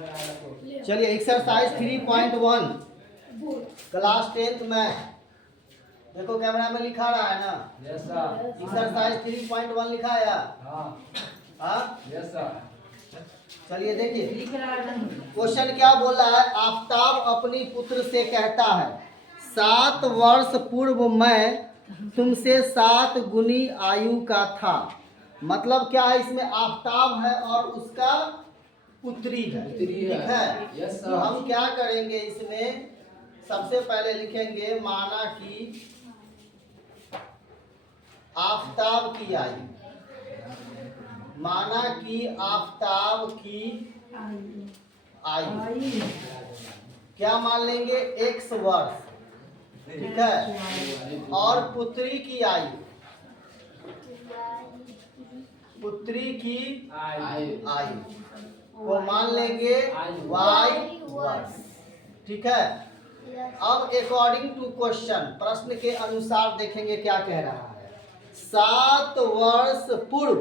चलिए exercise 3.1 class 10th में देखो कैमरा में लिखा रहा है ना। Yes sir. एक्सरसाइज 3.1 लिखा है। हाँ यस सर। चलिए देखिए क्वेश्चन क्या बोल रहा है। आफताब अपनी पुत्र से कहता है 7 वर्ष पूर्व मैं तुमसे 7 गुनी आयु का था। मतलब क्या है, इसमें आफताब है और उसका पुत्री है। ठीक है। यस तो सर। हम क्या करेंगे, इसमें सबसे पहले लिखेंगे माना कि आफताब की आयु, माना कि आफताब की आयु क्या मान लेंगे, x वर्ष। ठीक है। और पुत्री की आयु, पुत्री की आयु को मान लेंगे y वर्ष। ठीक है। अब अकॉर्डिंग टू क्वेश्चन, प्रश्न के अनुसार देखेंगे क्या कह रहा है। 7 वर्ष पूर्व,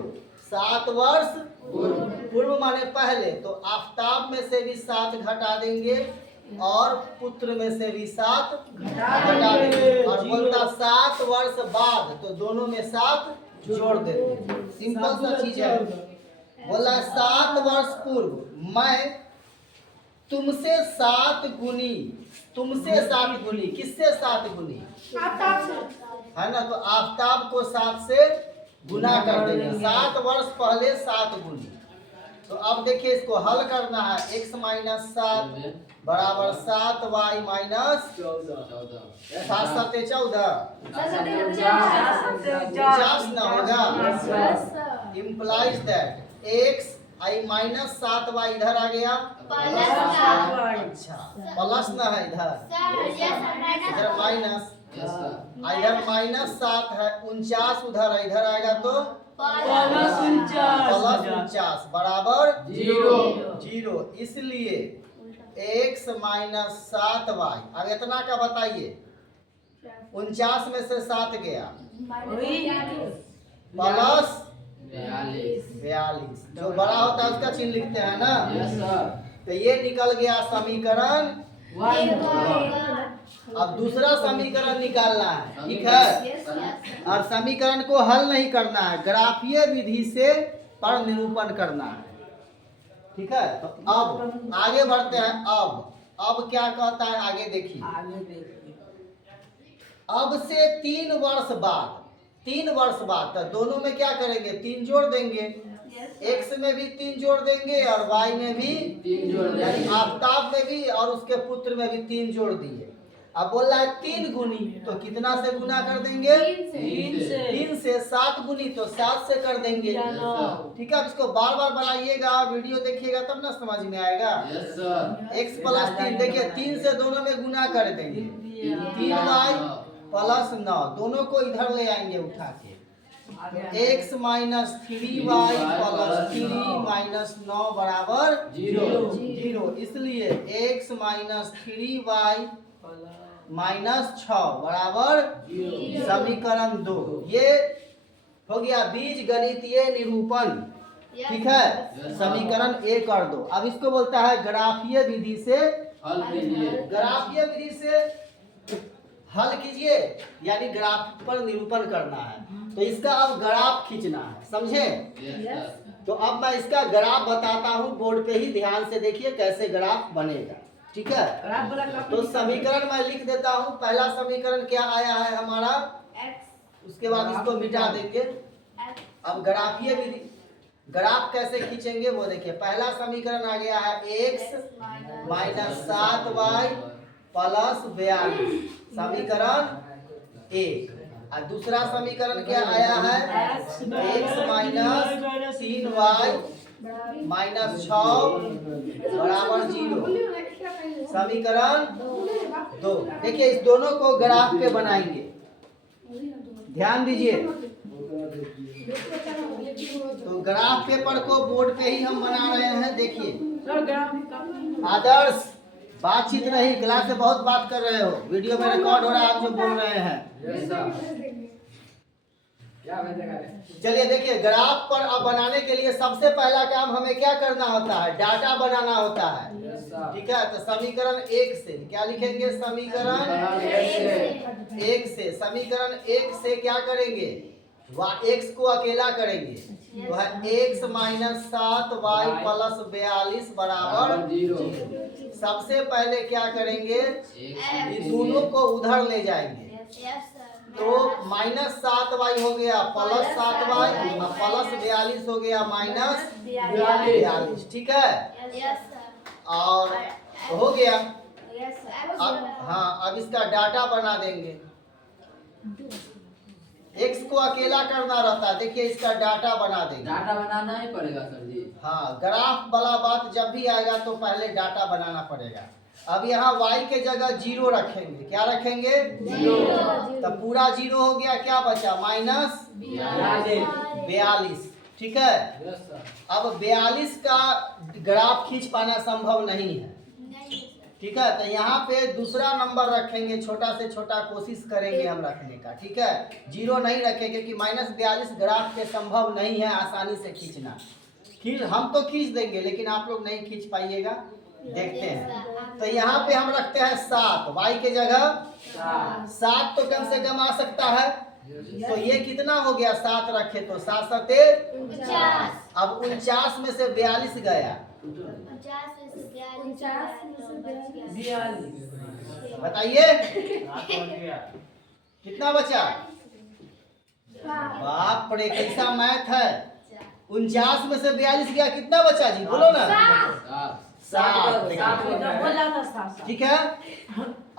7 वर्ष पूर्व माने पहले, तो आफताब में से भी 7 घटा देंगे और पुत्र में से भी 7 घटा देंगे। और बोलता 7 वर्ष बाद, तो दोनों में 7 जोड़ देंगे। सिंपल सा चीज है। बोला 7 वर्ष पूर्व मैं तुमसे 7 गुनी, तुमसे 7 गुनी, किससे 7 गुनी है ना। तो आफताब को 7 से गुना कर देंगे। 7 वर्ष पहले 7 गुनी। तो अब देखिए इसको हल करना है। x माइनस 7 बराबर 7y माइनस 7 7 14 50 ना होगा। Implies that x I minus 7y इधर आ गया। अच्छा प्लस ना है इधर माइनस, इधर माइनस 7 है। 49 उधर है, इधर आएगा तो प्लस 49 बराबर 0। इसलिए x माइनस 7y, अब इतना का बताइए। 49 में से 7 गया प्लस 42, जो बड़ा होता है उसका चिन्ह लिखते हैं ना। तो ये निकल गया समीकरण 1। अब दूसरा समीकरण निकालना है। ठीक है। और समीकरण को हल नहीं करना है, ग्राफीय विधि से पर निरूपण करना है। ठीक है। तो अब आगे बढ़ते हैं। अब क्या कहता है, आगे देखिए। अब से 3 वर्ष बाद, 3 वर्ष बाद, तो दोनों में क्या करेंगे, 3 जोड़ देंगे। x में भी 3 जोड़ देंगे और y में भी 3 जोड़ देंगे, यानी आफताब में भी और उसके पुत्र में भी 3 जोड़ दिए। अब बोल रहा है 3 गुनी, तो कितना से गुना कर देंगे, 3 से। 7 गुनी तो 7 से कर देंगे। ठीक है। अब इसको बार बार बनाइएगा, वीडियो देखिएगा तब ना समझ में आएगा। x प्लस 3, देखिए 3 से दोनों में गुना कर देंगे। 3y प्लस 9, दोनों को इधर ले आएंगे उठा के। तो x minus 3y plus 3 minus 9 बराबर 0। इसलिए x माइनस 3y माइनस 6 बराबर समीकरण 2। ये हो गया बीज गणितीय निरूपण। ठीक है। समीकरण 1 और 2। अब इसको बोलता है ग्राफीय विधि से हल कीजिए। ग्राफीय विधि से हल कीजिए, यानी ग्राफ पर निरूपण करना है। तो इसका अब ग्राफ खींचना है, समझे। तो अब मैं इसका ग्राफ बताता हूँ, बोर्ड पे ही ध्यान से देखिए कैसे ग्राफ बनेगा। ठीक है। तो समीकरण मैं लिख देता हूँ। पहला समीकरण क्या आया है हमारा, उसके बाद इसको मिटा देंगे। अब ग्राफीय विधि, ग्राफ कैसे खींचेंगे वो देखिए। पहला समीकरण आ गया है x माइनस 7y प्लस 42, समीकरण 1। और दूसरा समीकरण क्या आया है, x माइनस 3y माइनस 6 बराबर 0, समीकरण 2। देखिए इस दोनों को ग्राफ पे बनाएंगे, ध्यान दीजिए। तो ग्राफ पेपर को बोर्ड पे ही हम बना रहे हैं। देखिए आदर्श बातचीत नहीं, क्लास में बहुत बात कर रहे हो, वीडियो में रिकॉर्ड हो रहा है, आप जो बोल रहे हैं। चलिए देखिए, ग्राफ पर अब बनाने के लिए सबसे पहला काम हमें क्या करना होता है, डाटा बनाना होता है। ठीक है, तो समीकरण 1 से क्या लिखेंगे, समीकरण 1 से, समीकरण 1 से क्या करेंगे, x को अकेला करेंगे तो है x माइनस 7y प्लस 42 बराबर 0। सबसे पहले क्या करेंगे, ये दोनों को उधर ले जाएंगे तो माइनस 7y हो गया प्लस 7y और प्लस 42 हो गया माइनस 42। ठीक है, और हो गया। अब हाँ, अब इसका डाटा बना देंगे। x को अकेला करना रहता है, देखिए इसका डाटा बना देंगे। डाटा बनाना ही पड़ेगा सर जी। हाँ, ग्राफ वाला बात जब भी आएगा तो पहले डाटा बनाना पड़ेगा। अब यहाँ y के जगह 0 रखेंगे, क्या रखेंगे, 0। तो पूरा 0 हो गया, क्या बचा, माइनस 42। ठीक है, अब 42 का ग्राफ खींच पाना संभव नहीं है। ठीक है, तो यहाँ पे दूसरा नंबर रखेंगे, छोटा से छोटा कोशिश करेंगे हम रखने का। ठीक है, 0 नहीं रखेंगे कि माइनस 42 ग्राफ के संभव नहीं है आसानी से खींचना। हम तो खींच देंगे लेकिन आप लोग नहीं खींच पाइएगा, देखते हैं। तो यहाँ पे हम रखते हैं 7, y के जगह 7 तो कम से कम आ सकता है। तो ये कितना हो गया, 7 रखे तो 7 सते 49। अब 49 में से 42 गया, बताइए कितना बचा। बाप रे, कैसा मैथ है। 49 में से 42 गया, कितना बचा जी, बोलो ना। 7। ठीक है,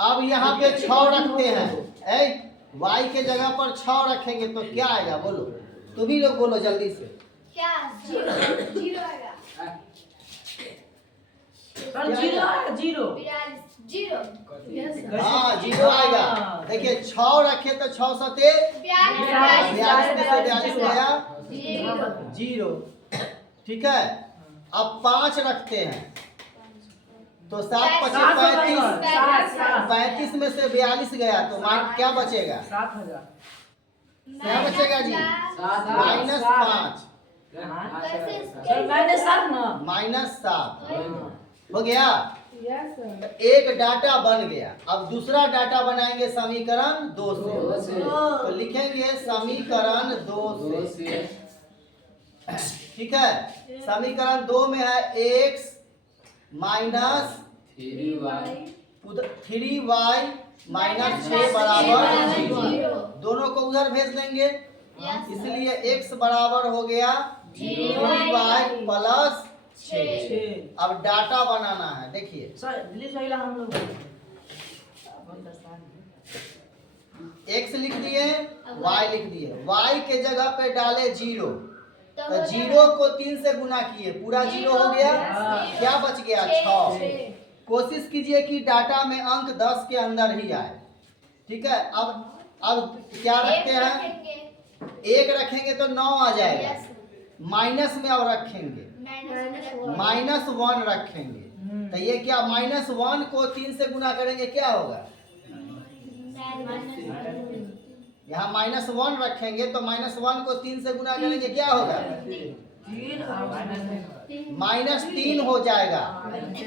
अब यहाँ पे 6 रखते हैं, y के जगह पर 6 रखेंगे तो क्या आएगा, बोलो, तुम ही लोग बोलो जल्दी से। क्या 0 आएगा, हाँ 0 आएगा। देखिए 6 रखे तो 6 सते 42 में से 42 गया 0। ठीक है, अब 5 रखते हैं तो 7 पचे 35 में से 42 गया तो क्या बचेगा, क्या बचेगा जी, माइनस 5, माइनस 7 हो गया। एक डाटा बन गया। अब दूसरा डाटा बनाएंगे समीकरण 2 से, तो लिखेंगे समीकरण 2 से। ठीक है, समीकरण 2 में है x माइनस 3y माइनस 6 बराबर 0। दोनों को उधर भेज देंगे, इसलिए x बराबर हो गया 3y प्लस 6। अब डाटा बनाना है, देखिए x लिख दिए, y लिख दिए, y के जगह पे डाले 0, तो 0 को 3 से गुना किए, पूरा 0 हो गया, क्या बच गया 6। कोशिश कीजिए कि डाटा में अंक 10 के अंदर ही आए। ठीक है, अब क्या रखते हैं, 1 रखेंगे तो 9 आ जाएगा, माइनस में अब रखेंगे माइनस 1 रखेंगे, तो ये क्या, माइनस 1 को 3 से गुना करेंगे क्या होगा, यहाँ माइनस 1 रखेंगे तो माइनस 1 को 3 से गुना करेंगे क्या होगा, माइनस 3 हो जाएगा,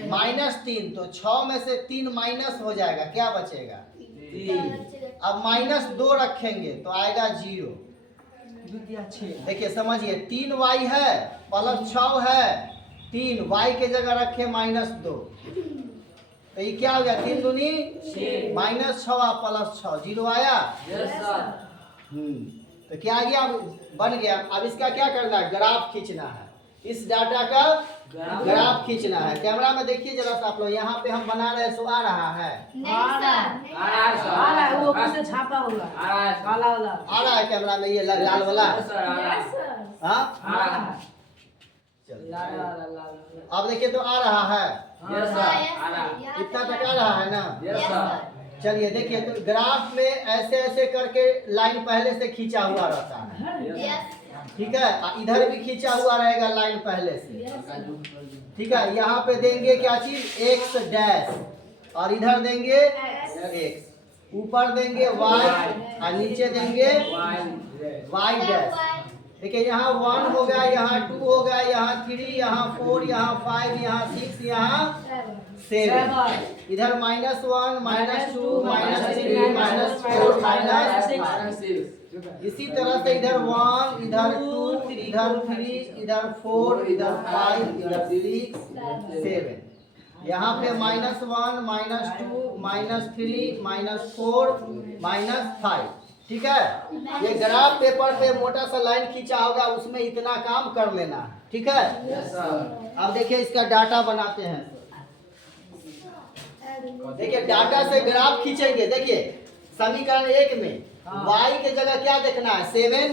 माइनस 3, तो 6 में से 3 माइनस हो जाएगा, क्या बचेगा 3। अब माइनस 2 रखेंगे तो आएगा 0। देखिए समझिए, 3y है प्लस 6 है, 3y के जगह रखे माइनस 2, तो ये क्या हो गया, 3 दूनी माइनस 6 प्लस 6, 0 आया। तो क्या आ गया, बन गया। अब इसका क्या करना है, ग्राफ खींचना है, इस डाटा का ग्राफ खींचना है। कैमरा में देखिए जरा सा आप लोग, यहाँ पे हम बना रहे हैं, सो आ रहा है, आ रहा है कैमरा में, ये लाल वाला, हाँ अब देखिए तो आ रहा है, इतना तक आ रहा है ना। चलिए देखिए, तो ग्राफ में ऐसे ऐसे करके लाइन पहले से खींचा हुआ रहता है। ठीक है, इधर भी खींचा हुआ रहेगा लाइन पहले से। ठीक है, यहाँ पे देंगे क्या चीज, x डैश, और इधर देंगे x, ऊपर देंगे y और नीचे देंगे y डैश। देखिए यहाँ 1 हो गया, यहाँ 2 हो गया, यहाँ 3, यहाँ 4, यहाँ 5, यहाँ 6, यहाँ 7। इधर -1, -2, -3, -4, माइनस। इसी तरह से इधर 1, इधर 2, इधर 3, इधर 4, इधर 5, इधर 6, 7। यहाँ पे -1, -2, -3, -4, -5। ठीक है, ये ग्राफ पेपर पे मोटा सा लाइन खींचा होगा, उसमें इतना काम कर लेना है। ठीक है, अब देखिए इसका डाटा बनाते हैं। देखिए डाटा से ग्राफ खींचेंगे। देखिए समीकरण 1 में y के जगह क्या देखना है, 7।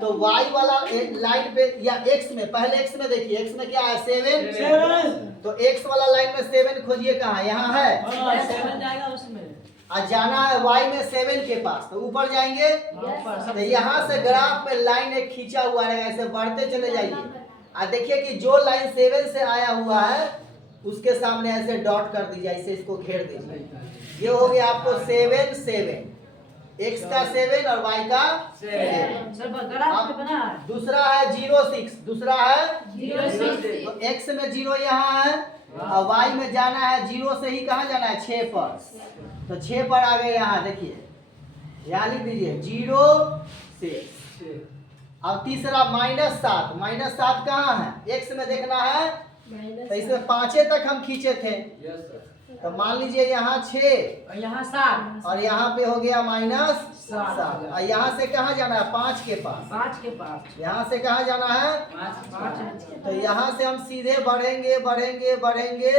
तो y वाला लाइन पे या x में, पहले x में देखिए, x में क्या है, 7। तो x वाला लाइन में 7 खोजिए, कहाँ, यहाँ है, 7 जाएगा उसमें। और जाना है y में 7 के पास, तो ऊपर जाएंगे। तो यहाँ से ग्राफ पे लाइन एक खींचा हुआ रहेगा, ऐसे बढ़ते चले जाइए। और देखिए कि जो लाइन 7 से आया हुआ है उसके सामने ऐसे डॉट कर दीजिए, ऐसे इसको घेर दीजिए। ये हो गया आपको 7, 7, x का 7 और y का 7। दूसरा है 0, 6, दूसरा है 0, तो x में 0 यहाँ है और y में जाना है 0 से ही कहाँ जाना है, 6 पर। तो 6 पर आ गए यहाँ, देखिए यहाँ लिख दीजिए 0, 6। अब तीसरा -7, -7 कहाँ है, x में देखना है, तो इसमें 5 तक हम खींचे थे। तो मान लीजिए यहाँ 6 और यहाँ 7 और यहाँ पे हो गया -7। और यहाँ से कहाँ जाना है, 5 के पास। 5 के पास। यहाँ से कहाँ जाना है, 5। तो यहाँ से हम सीधे बढ़ेंगे बढ़ेंगे बढ़ेंगे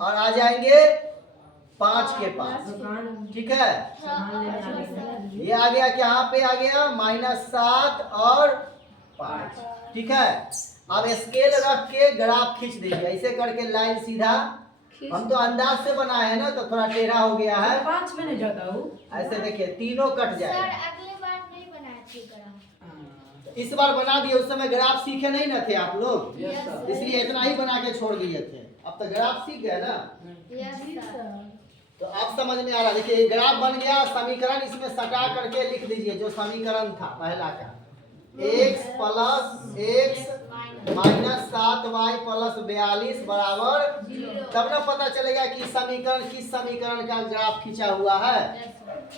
और आ जाएंगे 5 के पास। ठीक है, ये आ गया, यहाँ पे आ गया -7 और 5। ठीक है, अब स्केल रख के ग्राफ खींच देंगे, ऐसे करके लाइन सीधा। हम तो अंदाज से बनाए हैं ना, तो थोड़ा टेढ़ा हो गया है। 5 में नहीं जाता हूँ। ऐसे देखिए तीनों कट जाएगा। अगली बार नहीं बनाए थे ग्राफ। इस बार बना दिए, उस समय ग्राफ सीखे नहीं ना थे आप लोग, इसलिए इतना ही बना के छोड़ दिए थे। अब तो ग्राफ सीख गए ना, तो आप समझ में आ रहा। देखिए ग्राफ बन गया, समीकरण इसमें सटा करके लिख दीजिए जो समीकरण था पहला का, x + x -7y + 42 बराबर। तब ना पता चलेगा कि समीकरण किस समीकरण का ग्राफ खींचा हुआ है।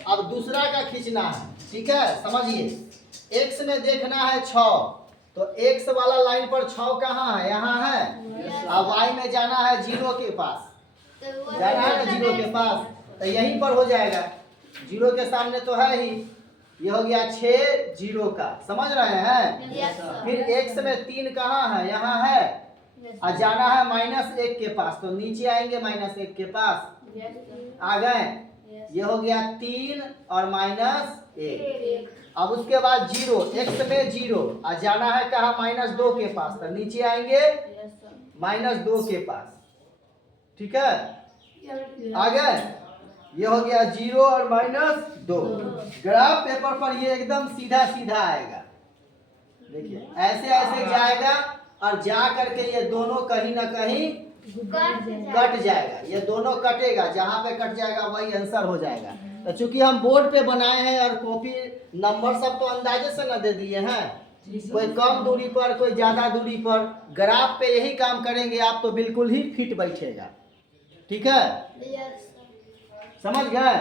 अब दूसरा का खींचना है। ठीक है, समझिए x में देखना है 6, तो x वाला लाइन पर 6 कहाँ है, यहाँ है। अब y में जाना है 0 के पास, जाना है ना 0 के पास, तो यहीं पर हो जाएगा। 0 के सामने तो है ही, ये हो गया 6 0 का, समझ रहे हैं। फिर x में 3 कहाँ है, यहाँ है, और जाना है -1 के पास, तो नीचे आएंगे -1 के पास, आ गए। ये हो गया 3 और -1। अब उसके बाद 0, x में 0 और जाना है कहाँ, -2 के पास, तो नीचे आएंगे -2 के पास। ठीक है, आ गए। ये हो गया 0 और -2। ग्राफ पेपर पर ये एकदम सीधा सीधा आएगा। देखिए ऐसे ऐसे जाएगा और जा करके ये दोनों कहीं ना कहीं कट जाएगा। ये दोनों कटेगा, जहाँ पे कट जाएगा वही आंसर हो जाएगा। तो चूंकि हम बोर्ड पे बनाए हैं और कॉपी नंबर सब तो अंदाजे से न दे दिए हैं, कोई कम दूरी पर कोई ज्यादा दूरी पर, ग्राफ पे यही काम करेंगे आप तो बिल्कुल ही फिट बैठेगा। ठीक है, समझ गए।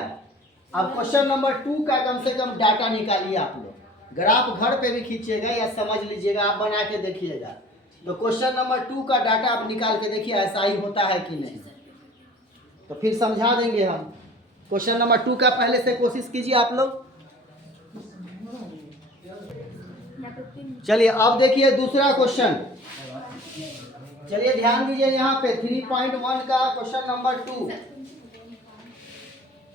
अब क्वेश्चन नंबर 2 का कम से कम डाटा निकालिए आप लोग। ग्राफ घर पे भी खींचिएगा या समझ लीजिएगा, आप बना के देखिएगा। तो क्वेश्चन नंबर 2 का डाटा आप निकाल के देखिए ऐसा ही होता है कि नहीं, तो फिर समझा देंगे हम। क्वेश्चन नंबर 2 का पहले से कोशिश कीजिए आप लोग। चलिए अब देखिए दूसरा क्वेश्चन। चलिए ध्यान दीजिए यहाँ पे 3.1 का क्वेश्चन नंबर 2।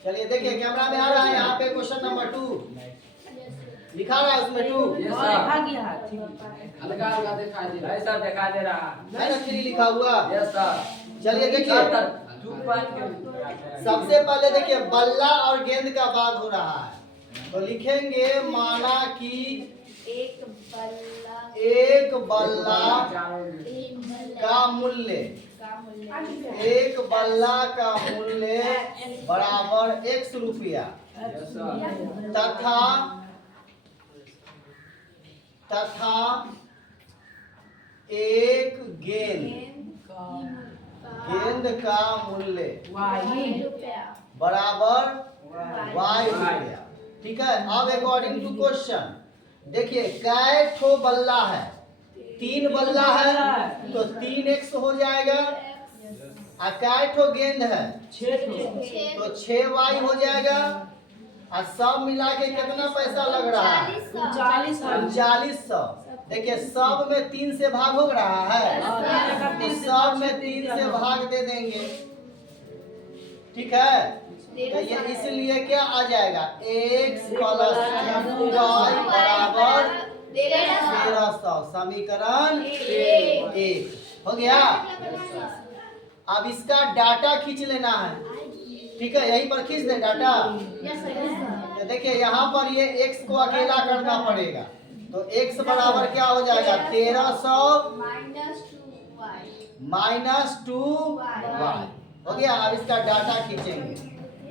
चलिए देखिए कैमरा में आ रहा है यहाँ पे क्वेश्चन नंबर 2 लिखा रहा है उसमें 2 हल्का हल्का दिखाई दे रहा है, ऐसा दिखाई दे रहा है ना, 3 लिखा हुआ। Yes sir. चलिए देखिए सबसे पहले देखिए बल्ला और गेंद का बात हो रहा है, तो लिखेंगे माना कि एक बल्ला का मूल्य, एक बल्ला का मूल्य बराबर x रुपया तथा तथा एक गेंद का मूल्य वाई बराबर y रुपया। ठीक है, अब अकॉर्डिंग टू क्वेश्चन देखिए कै ठो बल्ला है, 3 बल्ला है तो 3x हो जाएगा। और कै ठो गेंद है 6 तो 6y हो जाएगा। और सब मिला के कितना पैसा लग रहा है? 3900। देखिए सब में 3 से भाग हो रहा है तो सब में 3 से भाग दे देंगे। ठीक है, तो ये इसलिए क्या आ जाएगा x प्लस 2y बराबर 1300। समीकरण 1 हो गया। अब इसका डाटा खींच लेना है। ठीक है, यहीं पर खींच दे डाटा। तो देखिए यहाँ पर ये x को अकेला करना पड़ेगा तो x बराबर क्या हो जाएगा? 1300 माइनस 2y हो गया। अब इसका डाटा खींचेंगे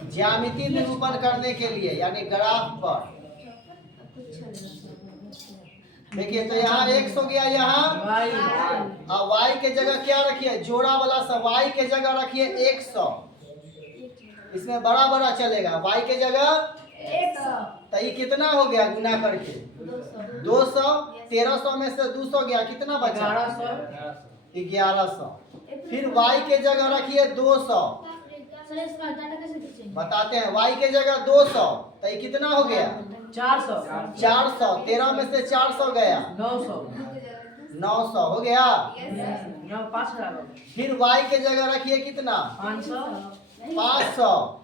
ज्यामिति निरूपण करने के लिए यानी ग्राफ पर। देखिए तो यहाँ x हो गया, यहाँ अब y के जगह क्या रखिए? जोड़ा वाला सब y के जगह रखिए 100। इसमें बड़ा बड़ा चलेगा, y के जगह तो ये कितना हो गया गुना करके? 200। 1300 में से 200 गया, कितना बचा? 1100। फिर y के जगह रखिए 200। बताते हैं, y के जगह 200 तो ये कितना हो गया? 400। 13 में से 400 गया 900 हो गया। फिर y के जगह रखिए कितना? 500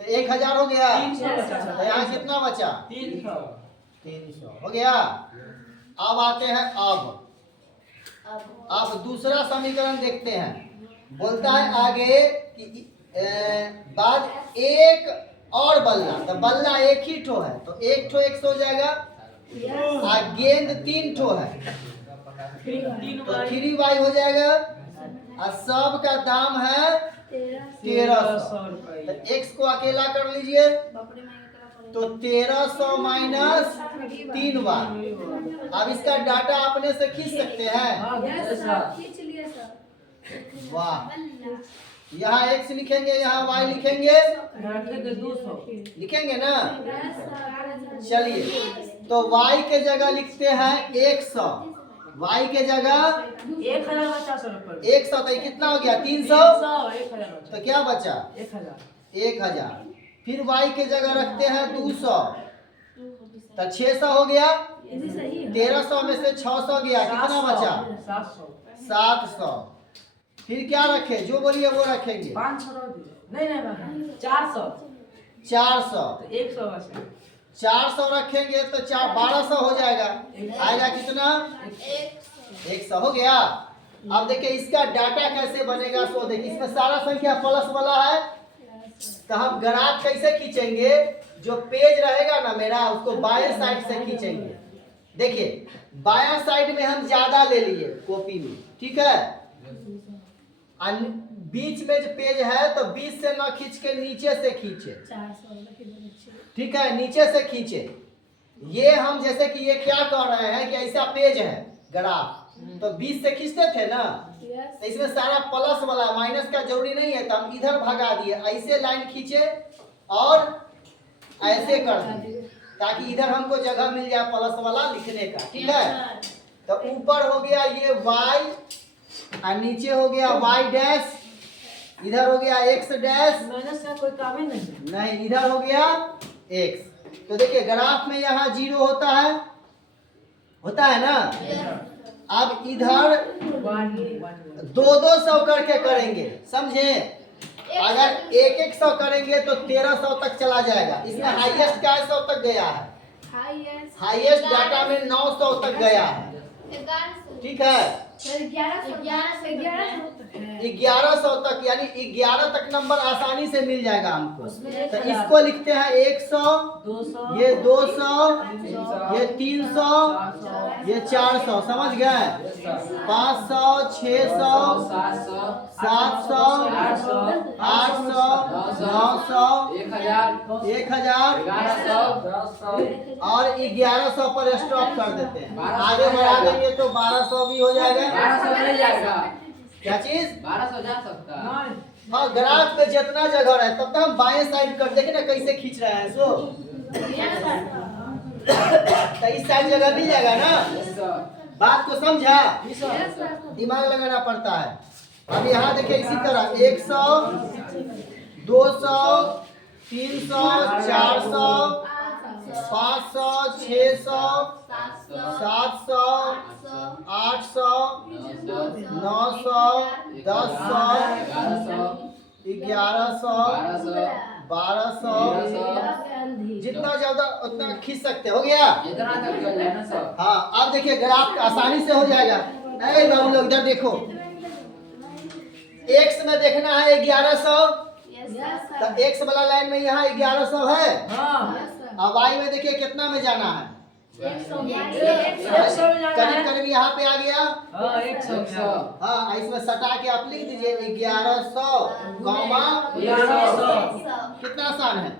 तो 1000 हो गया। तो यहाँ कितना बचा? 300 हो गया। अब आते हैं अब दूसरा समीकरण देखते हैं। बोलता है आगे कि बाद एक और बल्ला, तो बल्ला एक ही ठो है तो एक ठो x हो जाएगा। और गेंद 3 ठो है तो 3y हो जाएगा। और सब का दाम है 1300। तो x को अकेला कर लीजिए तो 1300 माइनस 3y। अब इसका डाटा अपने से खींच सकते हैं। वाह, यहाँ x लिखेंगे, यहाँ y लिखेंगे, लिखेंगे ना। चलिए तो y के जगह लिखते हैं 100, y के जगह 100 तो कितना हो गया? 300। तो क्या बचा? 1000। फिर y के जगह रखते हैं 200 तो 600 हो गया। 1300 में से 600 गया, कितना बचा? 700। फिर क्या रखे? जो बोलिए वो रखेंगे। 400 रखेंगे तो 1200 हो जाएगा। आएगा कितना? 100 हो गया। अब देखिए इसका डाटा कैसे बनेगा सो देखिए, इसमें सारा संख्या प्लस वाला है तो हम ग्राफ कैसे खींचेंगे? जो पेज रहेगा ना मेरा उसको बाएं साइड से खींचेंगे। देखिए बायां साइड में हम ज्यादा ले लिए कॉपी में, ठीक है। बीच में जो पेज है तो बीच से ना खींच के नीचे से खींचे, ठीक है, नीचे से खींचे। ये हम जैसे कि ये क्या कह रहे हैं कि ऐसा पेज है ग्राफ तो बीच से खींचते थे ना, तो इसमें सारा प्लस वाला माइनस का जरूरी नहीं है तो हम इधर भगा दिए, ऐसे लाइन खींचे और ऐसे कर दिए ताकि इधर हमको जगह मिल जाए प्लस वाला लिखने का, ठीक है। तो ऊपर हो गया ये y और नीचे हो गया y डैश, इधर हो गया x डैश, माइनस का कोई काम ही नहीं इधर हो गया x। तो देखिए ग्राफ में यहाँ 0 होता है ना। अब इधर 200 करके करेंगे, समझे। अगर 100 करेंगे तो 1300 तक चला जाएगा। इसमें हाईएस्ट क्या 100 तक गया है, हाईएस्ट डाटा में 900 तक गया है, ठीक है। 1100 तक, यानी 11 तक नंबर आसानी से मिल जाएगा हमको। उसमें तो 1000, इसको लिखते हैं 100, 200, ये 200, ये 300, ये 400, समझ गए? 500, 600, 700, 800, 900, 1000 और 1100 पर स्टॉप कर देते हैं। आगे बढ़ा देंगे तो 1200 भी हो जाएगा। 1200 मिल जाएगा। क्या चीज? 1200 जा सकता है। नहीं, हाँ, ग्राफ पे जितना जगह रहे तब तक हम बाएं साइड कर देंगे ना, कैसे खींच रहे हैं सो तो इस साइड जगह मिल जाएगा ना। Yes, sir. बात को समझा? दिमाग लगाना पड़ता है। अब यहाँ देखिए इसी तरह 100, 200, 300, 400, 500, 600, 700, 800, 900, 1000, 1100, 1200, जितना ज्यादा उतना खींच सकते हो गया। इतना तक चल जाए ना सर। हाँ, अब देखिए ग्राफ आसानी से हो जाएगा। अरे बाबू लोग इधर देखो, एक्स में देखना है 1100, तो एक्स वाला लाइन में यहाँ 1100 है। हाँ, अब वाई में देखिए कितना में जाना है, 100 में जाना करीब है। करीब यहाँ पे आ गया। हाँ, 100 में जाना है। हाँ, इसमें सटा के आप लिख दीजिए 1100, 1100, कितना आसान है।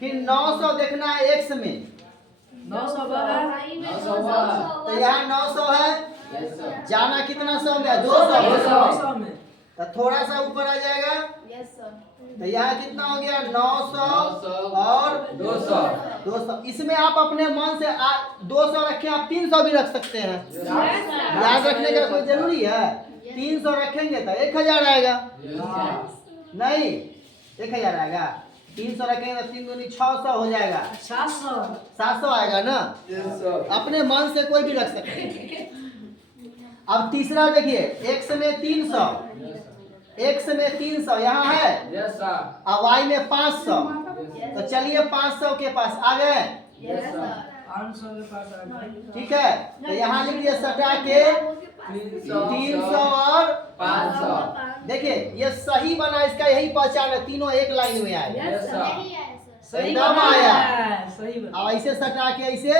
फिर 900 देखना है एक्स में, 900 बाहर, तो यहाँ 900 है। Yes, sir. जाना कितना 100 में? 200। 200 में, तो थोड़ा सा ऊपर आ जाएगा, तो यहाँ कितना हो गया? 900 और 200। इसमें आप अपने मन से 200 रखें, आप 300 भी रख सकते हैं। याद रखने का कोई जरूरी है? 300 रखेंगे तो 1000 आएगा, नहीं 1000 आएगा। 300 रखेंगे तो 3 दूनी 600 हो जाएगा, 700, 700 आएगा ना। Yes, sir. अपने मन से कोई भी रख सकते हैं। अब तीसरा देखिए, एक्स में 300, एक्स में 300 यहाँ है, Yes, sir. अब वाई में 500, तो चलिए 500 के पास आ गए। Yes, sir. 500 के पास आ गए। ठीक है, तो यहाँ लिख दिए सटा के 300 और 500. देखिए ये सही बना, इसका यही पहचान है, तीनों एक लाइन में आए। Yes, sir. सही एकदम बना आया। है, सही बना। अब ऐसे सटा के ऐसे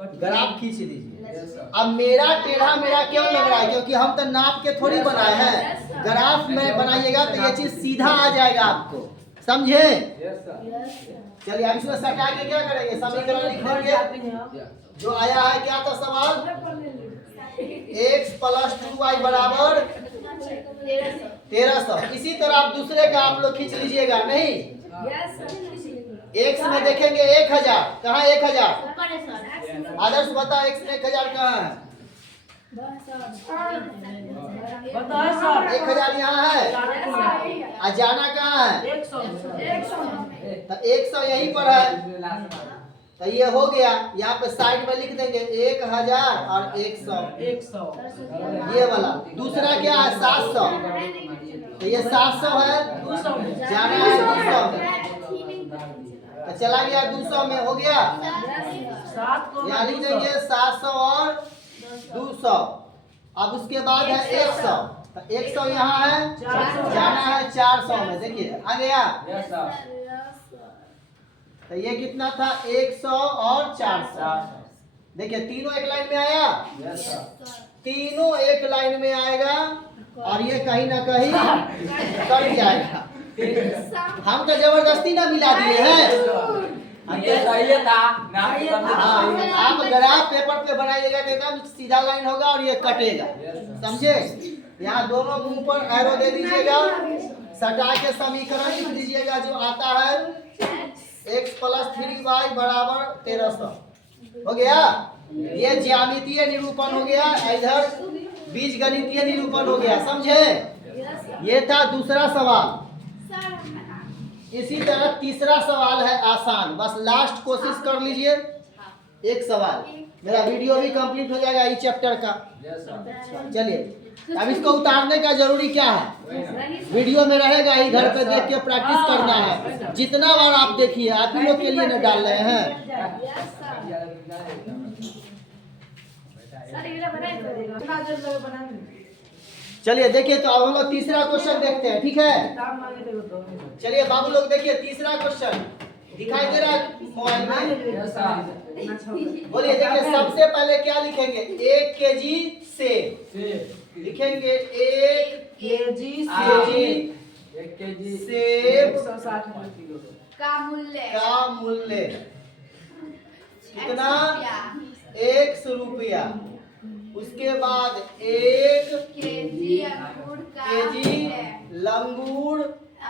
ग्राफ खींच दीजिए। Yes, sir. अब मेरा टेढ़ा मेरा क्यों लग रहा है? क्योंकि हम तो नाप के थोड़ी बनाए हैं। ग्राफ में बनाइएगा तो ये चीज सीधा आ जाएगा आपको, समझे? Yes, sir. चलिए अब इसमें सटा के क्या करेंगे? समीकरण लिखेंगे। Yeah. जो आया है क्या था सवाल? x प्लस 2y बराबर 1300। इसी तरह आप दूसरे का आप लोग खींच लीजिएगा। नहीं, x में देखेंगे 1000, कहाँ 1000? आदर्श बता, x 1000 कहाँ है? बताओ सर। 1000 यहाँ है, और जाना कहाँ है? 100 तो 100 यहीं पर है, तो ये हो गया। यहाँ पे साइड में लिख देंगे 1000 और 100, 100 ये वाला। दूसरा क्या है? 700, तो ये 700 है, 200 में जाना है 200 में, तो चला गया 200 में, हो गया। 7 को यहाँ लिख देंगे 700 और 200। अब उसके बाद है 100, तो 100 यहाँ है, 400 जाना है 400 में। देखिए आ गया। Yes, sir. तो ये कितना था? 100 और 400। देखिए तीनों एक लाइन में आया, Yes, sir. तीनों एक लाइन में आएगा, और ये कहीं ना कहीं कट जाएगा। हम तो जबरदस्ती ना मिला दिए हैं। ये सही था ना। हाँ, आप ग्राफ पेपर पे बनाइएगा तो एकदम सीधा लाइन होगा और ये कटेगा, समझे? यहाँ दोनों ऊपर एरो दे दीजिएगा, सटा के समीकरण लिख दीजिएगा जो आता है x प्लस 3y बराबर 1300। हो गया। ये ज्यामितीय निरूपण हो गया, इधर बीजगणितीय निरूपण हो गया, समझे? ये था दूसरा सवाल। इसी तरह तीसरा सवाल है आसान, बस लास्ट कोशिश कर लीजिए। एक सवाल, मेरा वीडियो भी कंप्लीट हो जाएगा इस चैप्टर का। Yes, sir. चलिए अब इसको उतारने का जरूरी क्या है? वीडियो में रहेगा ही, घर पे देख के प्रैक्टिस करना है। जितना बार आप देखिए, आप ही लोग के लिए न डाल रहे हैं। चलिए देखिए, तो अब हम लोग तीसरा क्वेश्चन देखते हैं, ठीक है। दाम मांगे थे तो चलिए बाबू लोग देखिए, तीसरा क्वेश्चन दिखाई दे रहा है मोबाइल में? यस सर बोलिए, देखिए सबसे पहले क्या लिखेंगे? 1 केजी सेब लिखेंगे। 1 केजी केजी 1 केजी सेब 160 किलो का मूल्य का मूल्य कितना? 100 रुपया। उसके बाद 1 केजी अंगूर का केजी मूल्य। लंगूर।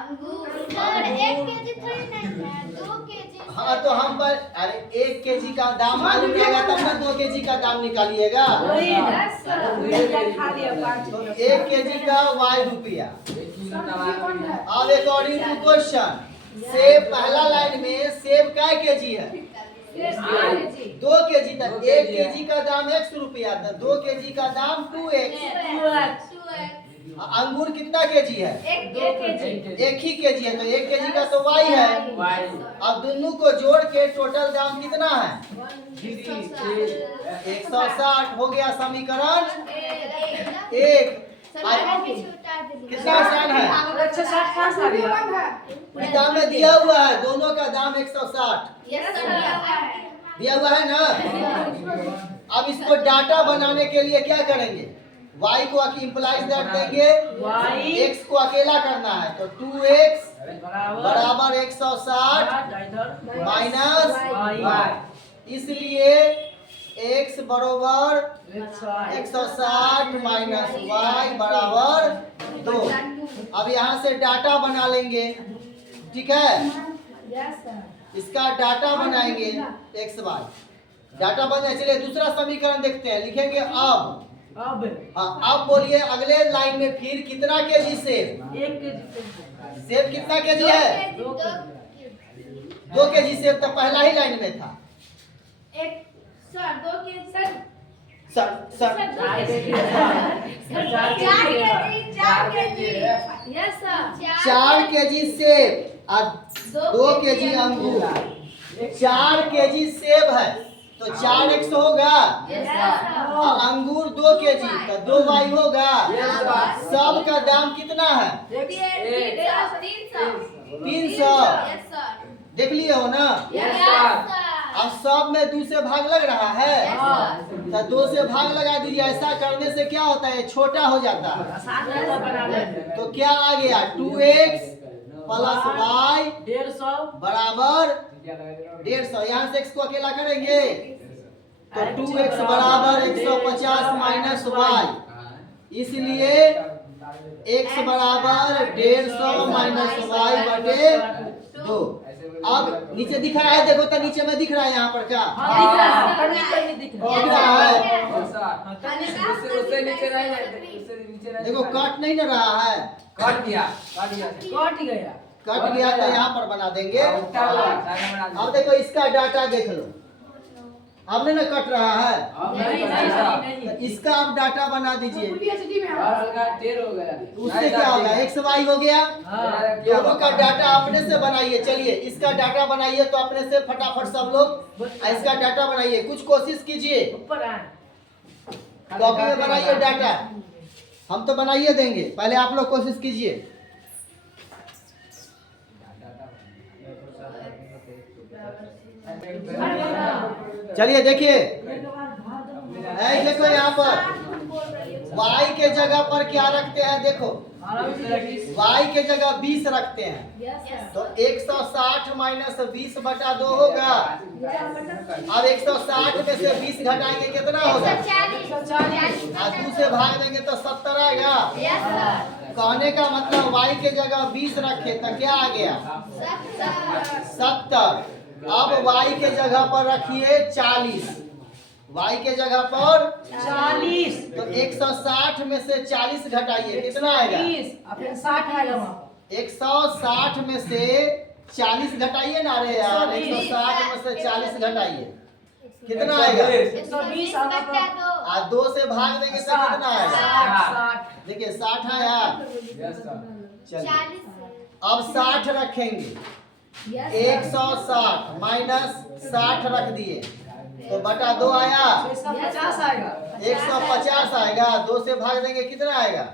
अंगूर सर 1 केजी थोड़ी नहीं है, 2 केजी। हाँ तो हम पर, अरे 1 केजी का दाम मालूम रहेगा तब ना 2 केजी का दाम निकालिएगा। वही खा लिया 5 तो 1 केजी का y रुपया। अब एक और क्वेश्चन, सेब पहला लाइन में सेब क्या केजी है? 2 केजी तक। 1 केजी का दाम 100 रुपया था, 2 केजी का दाम 2x। अंगूर कितना केजी है? 1 केजी। 1 ही केजी है, तो 1 केजी का तो y है। अब दोनों को जोड़ के टोटल दाम कितना है? 160 हो गया समीकरण 1। कितना आसान है? 160 कहाँ से आ गया? किताब में दिया हुआ है, दोनों का दाम 160 दिया हुआ है ना। अब इसको डाटा बनाने के लिए क्या करेंगे? y को इम्प्लाइज दैट देंगे, Y x को अकेला करना है, तो 2x बराबर 160 इधर माइनस y इसलिए x बराबर 160 160 माइनस y बराबर 2। अब यहाँ से डाटा बना लेंगे, ठीक है। इसका डाटा बनाएंगे x y, डाटा बन जाए। चलिए दूसरा समीकरण देखते हैं, लिखेंगे अब। अब हाँ, अब बोलिए अगले लाइन में फिर कितना केजी सेब? 1 केजी सेब कितना केजी है? 2 केजी सेब तो पहला ही लाइन में था। Sir 2 KG sir sir sir 4 KG. Yes sir 4 KG सेब और 2 केजी अंगूर। 4 केजी सेब है तो 4x होगा, और अंगूर 2 केजी तो 2y होगा। सब का दाम कितना है? 300। देख लिए हो ना। अब सब में 2 से भाग लग रहा है, तो 2 से भाग लगा दीजिए। ऐसा करने से क्या होता है? छोटा हो जाता है। तो क्या आ गया? 2x प्लस y 150 बराबर 150। यहाँ से x को अकेला करेंगे तो 2x बराबर 150 माइनस y, इसलिए x बराबर 150 माइनस y बटे 2। अब नीचे दिख रहा है, देखो तो नीचे में दिख रहा है यहाँ पर क्या? दिख रहा है, पर नीचे नहीं दिख रहा दिख रहा है। उससे नीचे नहीं जाते, उससे नीचे नहीं देखो कट नहीं ना रहा है, कट गया कट गया कट गया तो यहाँ पर बना देंगे। अब देखो इसका डाटा देख लो, अब नहीं ना कट रहा है, तो इसका आप डाटा बना दीजिए। उससे क्या होगा? एक्स वाई हो गया। दोनों का डाटा अपने से बनाइए। चलिए इसका डाटा बनाइए तो अपने से फटाफट सब लोग इसका डाटा बनाइए। कुछ कोशिश कीजिए, ऊपर आए कॉपी में बनाइए डाटा। हम तो बनाइए देंगे, पहले आप लोग कोशिश कीजिए। चलिए देखिए, देखो यहाँ पर y के जगह पर क्या रखते हैं? देखो y के जगह 20 रखते हैं, तो 160 माइनस 20 बटा 2 होगा। अब 160 में से 20 घटाएंगे कितना होगा? 2 से भाग देंगे तो 70 आएगा। कहने का मतलब y के जगह 20 रखे तो क्या आ गया? 70। अब y के जगह पर रखिए 40, y के जगह पर 40 तो 160 में से 40 घटाइए कितना आएगा? 60 आएगा वहाँ। 160 में से 40 घटाइए ना। अरे यार 160 में से 40 घटाइए कितना आएगा? 120 और 2 से भाग देंगे तो कितना आएगा? 60 देखिए 60 आया। चलिए अब 60 रखेंगे, 160 माइनस 60 रख दिए तो बटा 2 आया, 150 आएगा। 150 आएगा। 2 से भाग देंगे कितना आएगा?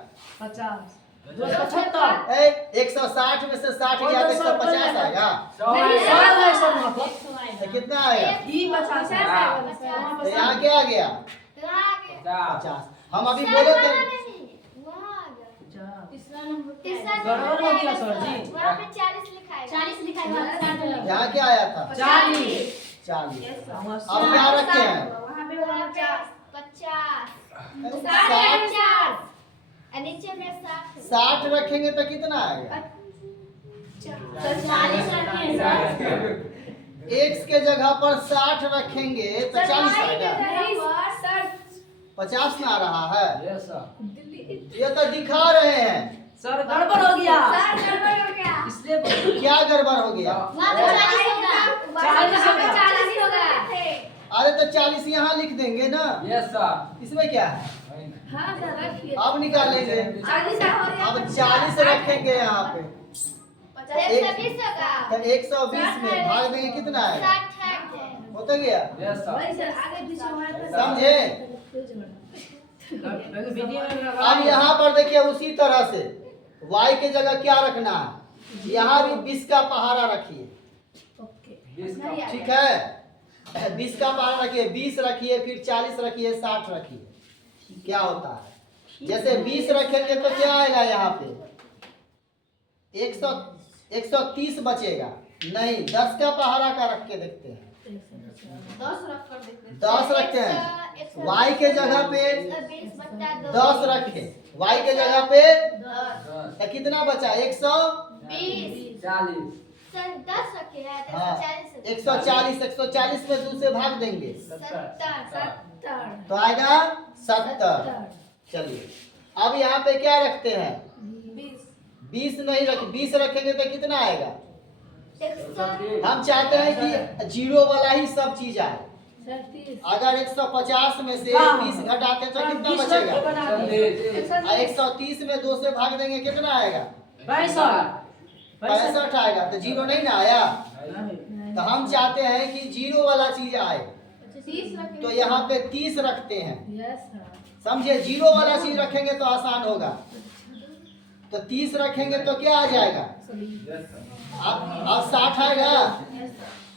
50 275 160 में से 60 गया तो 150 आएगा। सौ है सर वहाँ पर। तो कितना आएगा? ई 50 है वहाँ तो पर यहाँ क्या आ गया? तो आ गया 50। हम अभी बोले थे वहाँ आ गया। अच्छा। तीसरा नंबर गड़बड़ हो गया सर जी। वहाँ पे 40 लिखा है। 40 लिखा है वहाँ पे 60 लिखा यहाँ क्या आया था? 40 40। वहाँ अब क्या रखे हैं? वहाँ पे 50 50 60 50 और नीचे में 60 60 रखेंगे तो कितना आएगा? 40 रखिए सर। x के जगह पर 60 रखेंगे तो 40 आएगा। 50 ना आ रहा है। Yes sir. ये तो दिखा रहे हैं। सर गड़बड़ हो गया। गड़बड़ हो गया। इसलिए क्या गड़बड़ हो गया? वहाँ पे 40 होगा। 40 होगा। अरे तो 40 यहाँ लिख देंगे ना। Yes sir. इसमें क्या है? हाँ सर रखिए। अब निकालेंगे। 40 अब 40 रखेंगे यहाँ पे 120 होगा। तो 120 में भाग देंगे कितना आएगा? 60 है। होता गया। Yes sir. वही सर आगे पीछे हमारे पास समझे? वीडियो में लगा अब यहाँ पर देखिए उसी तरह से y के जगह क्या रखना है? यहाँ भी 20 का पहाड़ा रखिए। बीस का। ठीक है, 20 का पहाड़ा रखिए, 20 रखिए, फिर 40 रखिए, 60 रखिए। क्या होता है? जैसे 20 रखेंगे तो क्या आएगा यहाँ पे? 130 बचेगा। नहीं, 10 का पहाड़ा का रख के देखते हैं। 10 रख कर देखते हैं। 10 रखते हैं। y के जगह पे 10 रखे। y के जगह पे 10 तो कितना बचा? 20 40। सर 10 रखे हैं तो हाँ, 140 140 में 2 से भाग देंगे 70 तो आएगा 70। चलिए अब यहाँ पे क्या रखते हैं? 20 नहीं रख, 20 रखेंगे तो कितना आएगा? 100 हम चाहते हैं कि जीरो वाला ही सब चीज आए। अगर 150 में से 20 घटाते हैं तो कितना बचेगा? 130 में 2 से भाग देंगे कितना आएगा? 65 आएगा। तो जीरो नहीं ना आया। तो हम चाहते हैं कि जीरो वाला चीज आए, 30 रखे तो यहाँ पे 30 रखते हैं। समझे? जीरो वाला चीज रखेंगे तो आसान होगा। तो 30 रखेंगे तो क्या आ जाएगा? अब 60 आएगा।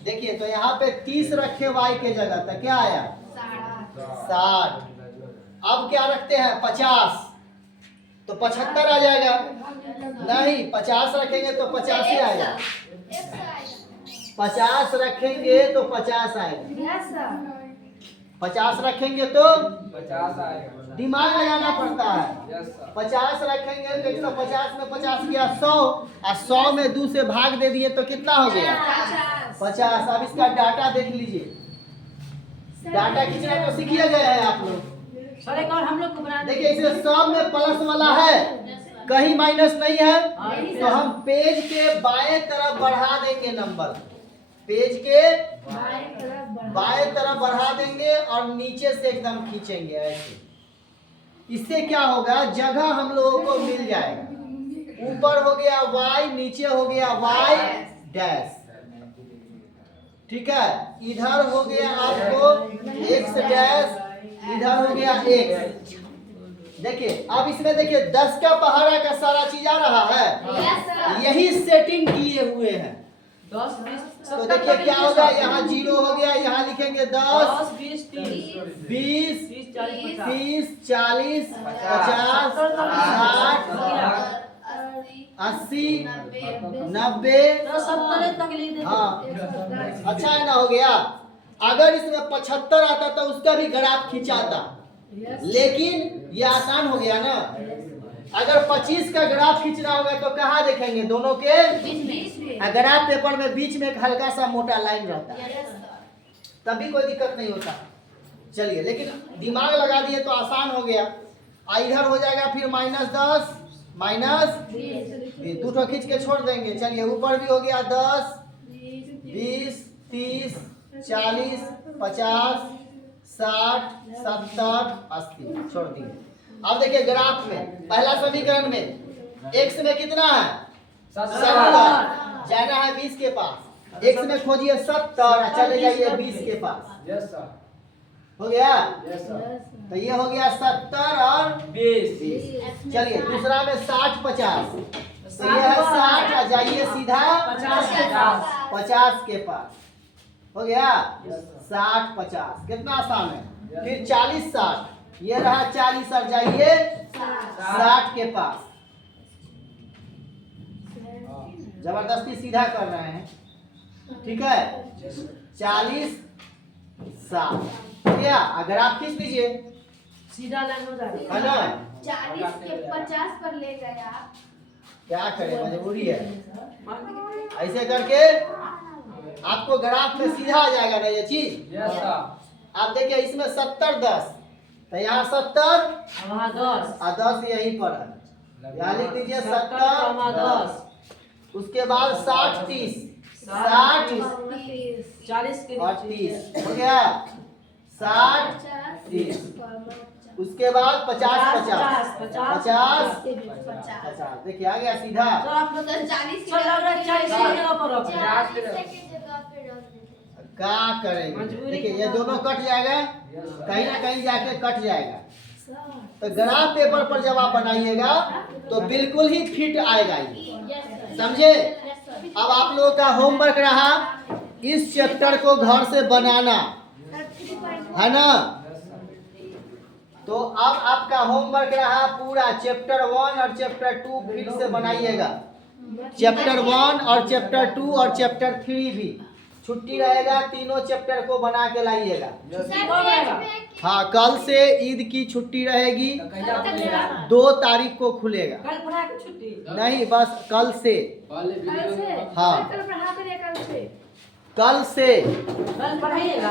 देखिए तो यहाँ पे 30 रखे y के जगह तो क्या आया? 60। अब क्या रखते हैं? 50 तो 75 आ जाएगा। नहीं, 50 रखेंगे तो 50 ही आएगा। 50 रखेंगे तो 50 आएगा। 50 रखेंगे तो 50 आएगा। दिमाग लगाना पड़ता है। Yes sir. 50 रखेंगे तो 150 में 50 गया 100 और 100 में 2 से भाग दे दिए तो कितना हो गया? 50। अब इसका डाटा देख लीजिए। डाटा खींचना तो सीखिए गए हैं आप लोग। सर एक और हम लोग को बना देखिए इसमें सब में प्लस वाला है, कहीं माइनस नहीं है। तो हम पेज के बाएं तरफ बढ़ा देंगे नंबर। पेज के बाएं तरफ बढ़ा देंगे और नीचे से एकदम खींचेंगे ऐसे। इससे क्या होगा? जगह हम लोगों को मिल जाएगा। ऊपर हो गया y, नीचे हो गया y डैश। ठीक है, इधर हो गया आपको x डैश, इधर हो गया x। देखिए अब इसमें देखिए 10 का पहाड़ा का सारा चीज आ रहा है। यही सेटिंग किए हुए हैं। 10 20 तो देखिए क्या होगा? यहाँ 0 हो गया, यहाँ लिखेंगे 10 20 30 20 40 30 40 50 60 80 90। 70 तक ले दे। हाँ, अच्छा है ना, हो गया। अगर इसमें 75 आता तो उसका भी ग्राफ खिंचाता, लेकिन ये आसान हो गया ना। अगर 25 का ग्राफ खींचना होगा तो कहाँ देखेंगे? दोनों के ग्राफ पेपर में बीच में एक हल्का सा मोटा लाइन रहता है, तभी कोई दिक्कत नहीं होता। चलिए, लेकिन दिमाग लगा दिए तो आसान हो गया। इधर हो जाएगा फिर -10 -20, 2 खींच के छोड़ देंगे। चलिए ऊपर भी हो गया 10 20 30 40 50 60 70 80, छोड़ दिए। अब देखिए ग्राफ में पहला समीकरण में x में कितना है? 70। जाना है 20 के पास। x में खोजिए 70, चले जाइए 20 के पास। Yes sir. हो गया? यस सर तो ये हो गया 70 और 20 चलिए दूसरा में 60 50। तो ये है 60, आ जाइए सीधा 50 के पास। हो गया? 60 50 कितना आसान है। फिर 40 60, ये रहा 40 और जाइए 60 के पास। जबरदस्ती सीधा कर रहे हैं, ठीक है? 40 60 क्या? अगर आप खींच लीजिए, सीधा लाइन हो जाएगा। है ना? 40 के 50 पर ले गए आप। क्या करें, मजबूरी है। ऐसे करके आपको ग्राफ में सीधा आ जाएगा ना ये चीज। यस सर आप देखिए इसमें 70 10, तो यहाँ 70 वहाँ 10 और 10 यहीं पर है। यहाँ लिख दीजिए 70 10 उसके बाद 60 30 60 40 के और 30 हो गया 60 30। उसके बाद 50 50 50 देखिए आ गया सीधा। तो आप लोग 40 लग रहा है 40 की जगह पर रखो। 40 की जगह पे रख देते। क्या करेंगे, मजबूरी देखिए का ये दोनों कट जाएगा, कहीं ना कहीं जाके कट जाएगा। तो ग्राफ पेपर पर जब आप बनाइएगा तो बिल्कुल ही फिट आएगा ये, समझे? अब आप लोगों का होमवर्क रहा इस चैप्टर को घर से बनाना, है ना? तो अब आपका होमवर्क रहा पूरा चैप्टर 1 और चैप्टर 2 फिर से बनाइएगा। चैप्टर 1 और चैप्टर 2 और चैप्टर 3 भी छुट्टी रहेगा, तीनों चैप्टर को बना के लाइएगा। हाँ, कल से ईद की छुट्टी रहेगी, 2 तारीख को खुलेगा। कल पढ़ा के छुट्टी नहीं, बस कल से। पहले वीडियो में हाँ, कल पढ़ा के कल से कल से कल पढ़ाइएगा।